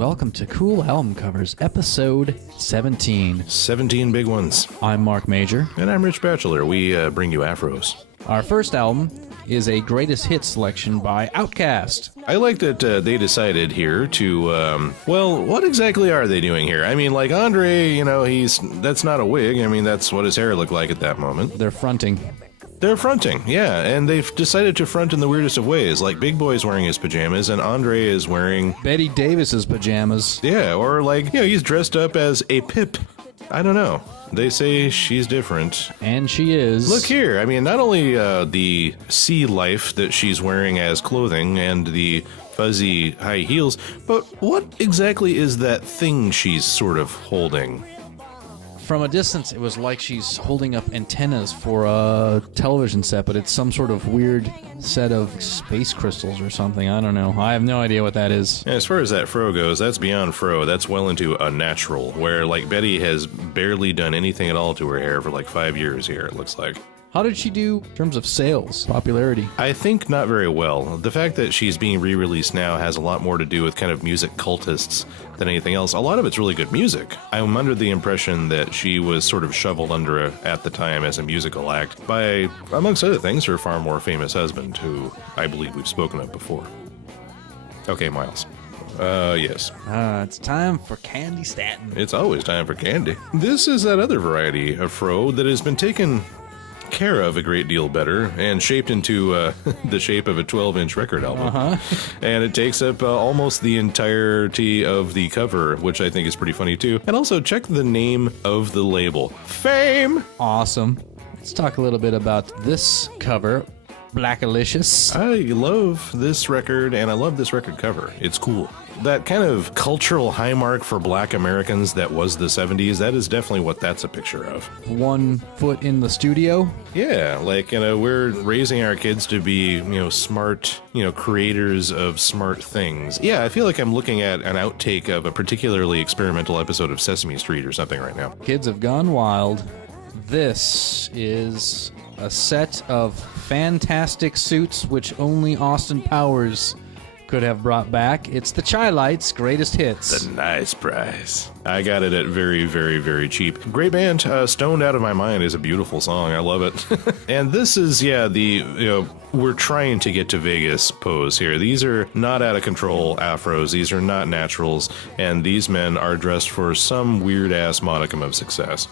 welcome to Cool Album Covers, episode 17. 17 big ones. I'm Mark Major. And I'm Rich Batchelor. We bring you Afros. Our first album is a greatest hits selection by OutKast. I like that they decided here to, well, what exactly are they doing here? I mean, like Andre, that's not a wig. I mean, that's what his hair looked like at that moment. They're fronting. They're fronting, yeah, and they've decided to front in the weirdest of ways. Like Big Boy's wearing his pajamas, and Andre is wearing Betty Davis's pajamas. Yeah, or he's dressed up as a Pip. I don't know. They say she's different. And she is. Look here. I mean, not only the sea life that she's wearing as clothing and the fuzzy high heels, but what exactly is that thing she's sort of holding? From a distance, it was like she's holding up antennas for a television set, but it's some sort of weird set of space crystals or something. I don't know. I have no idea what that is. As far as that fro goes, that's beyond fro. That's well into a natural, where, Betty has barely done anything at all to her hair for 5 years here, it looks like. How did she do in terms of sales, popularity? I think not very well. The fact that she's being re-released now has a lot more to do with kind of music cultists than anything else. A lot of it's really good music. I'm under the impression that she was sort of shoveled under at the time as a musical act by, amongst other things, her far more famous husband, who I believe we've spoken of before. Okay, Miles. Yes. It's time for Candi Staton. It's always time for Candi. This is that other variety of fro that has been taken care of a great deal better and shaped into the shape of a 12-inch record album. And it takes up almost the entirety of the cover, which I think is pretty funny too. And also check the name of the label. Fame! Awesome. Let's talk a little bit about this cover, Blackalicious. I love this record, and I love this record cover. It's cool. That kind of cultural high mark for black Americans that was the 70s, that is definitely what that's a picture of. 1 foot in the studio. Yeah, we're raising our kids to be, smart, creators of smart things. Yeah, I feel like I'm looking at an outtake of a particularly experimental episode of Sesame Street or something right now. Kids have gone wild. This is a set of fantastic suits which only Austin Powers could have brought back. It's the Chai Lights' greatest hits. The nice price. I got it at very, very, very cheap. Great band. Stoned Out of My Mind is a beautiful song. I love it. And this is, we're trying to get to Vegas pose here. These are not out of control afros. These are not naturals. And these men are dressed for some weird-ass modicum of success.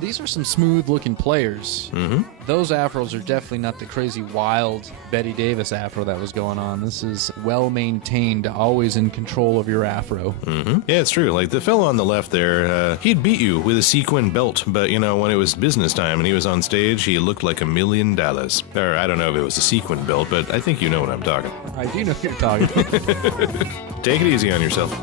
These are some smooth-looking players. Mm-hmm. Those afros are definitely not the crazy, wild Betty Davis afro that was going on. This is well-maintained, always in control of your afro. Mm-hmm. Yeah, it's true. The fellow on the left there, he'd beat you with a sequin belt, but, when it was business time and he was on stage, he looked like $1 million. Or, I don't know if it was a sequin belt, but I think you know what I'm talking. I do know what you're talking. Take it easy on yourself.